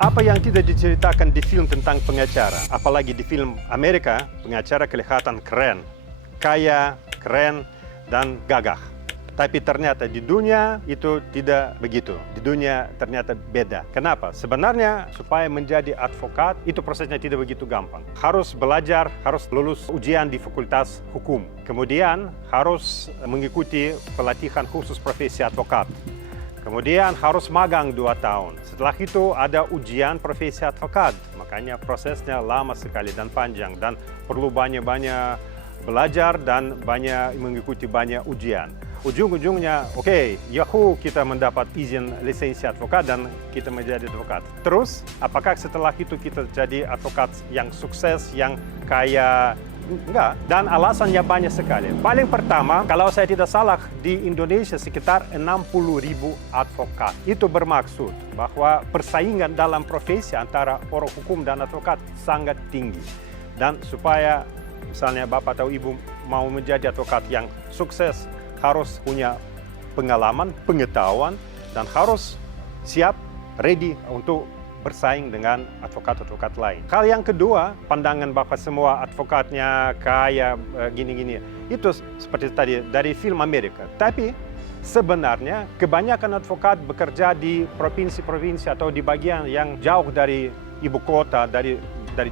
Apa yang tidak diceritakan di film tentang pengacara, apalagi di film Amerika, pengacara kelihatan keren, kaya, keren, dan gagah. Tapi ternyata di dunia itu tidak begitu. Di dunia ternyata beda. Kenapa? Sebenarnya supaya menjadi advokat itu prosesnya tidak begitu gampang. Harus belajar, harus lulus ujian di fakultas hukum. Kemudian harus mengikuti pelatihan khusus profesi advokat. Kemudian harus magang 2 tahun. Setelah itu ada ujian profesi advokat. Makanya prosesnya lama sekali dan panjang. Dan perlu banyak-banyak belajar dan mengikuti banyak ujian. Ujung-ujungnya, oke, Yahoo kita mendapat izin lisensi advokat dan kita menjadi advokat. Terus, apakah setelah itu kita jadi advokat yang sukses, yang kaya? Enggak, dan alasannya banyak sekali. Paling pertama, kalau saya tidak salah, di Indonesia sekitar 60.000 advokat. Itu bermaksud bahwa persaingan dalam profesi antara orang hukum dan advokat sangat tinggi. Dan supaya misalnya Bapak atau Ibu mau menjadi advokat yang sukses, harus punya pengalaman, pengetahuan, dan harus siap, ready untuk bersaing dengan advokat-advokat lain. Hal yang kedua, pandangan bahwa semua advokatnya kaya, gini-gini, itu seperti tadi dari film Amerika. Tapi sebenarnya kebanyakan advokat bekerja di provinsi-provinsi atau di bagian yang jauh dari ibu kota, dari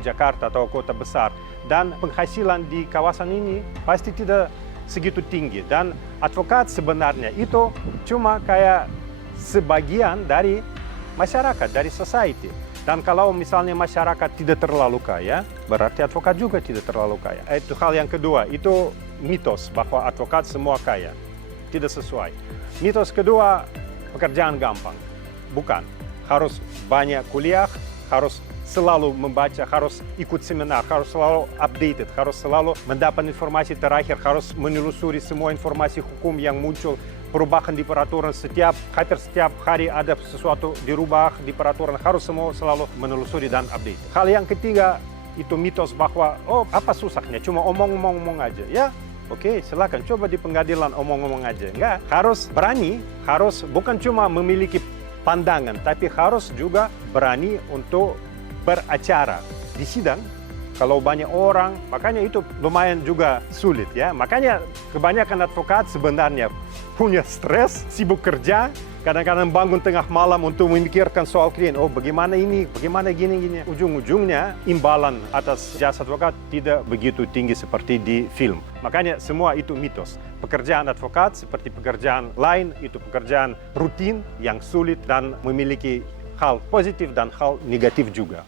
Jakarta atau kota besar. Dan penghasilan di kawasan ini pasti tidak segitu tinggi. Dan advokat sebenarnya itu cuma kayak sebagian dari masyarakat, dari society. Dan kalau misalnya masyarakat tidak terlalu kaya, berarti advokat juga tidak terlalu kaya. Itu hal yang kedua, itu mitos bahwa advokat semua kaya. Tidak sesuai. Mitos kedua, pekerjaan gampang. Bukan. Harus banyak kuliah, harus selalu membaca, harus ikut seminar, harus selalu updated, harus selalu mendapat informasi terakhir, harus menelusuri semua informasi hukum yang muncul, perubahan di peraturan hampir setiap hari ada sesuatu dirubah di peraturan, harus semua selalu menelusuri dan update. Hal yang ketiga, itu mitos bahwa, oh apa susahnya, cuma omong-omong aja. Ya, oke, silakan coba di pengadilan omong-omong aja. Enggak, harus berani, harus bukan cuma memiliki pandangan, tapi harus juga berani untuk beracara di sidang. Kalau banyak orang, makanya itu lumayan juga sulit ya. Makanya kebanyakan advokat sebenarnya punya stres, sibuk kerja, kadang-kadang bangun tengah malam untuk memikirkan soal klien. Oh bagaimana ini, bagaimana gini-gini. Ujung-ujungnya imbalan atas jasa advokat tidak begitu tinggi seperti di film. Makanya semua itu mitos. Pekerjaan advokat seperti pekerjaan lain, itu pekerjaan rutin yang sulit dan memiliki hal positif dan hal negatif juga.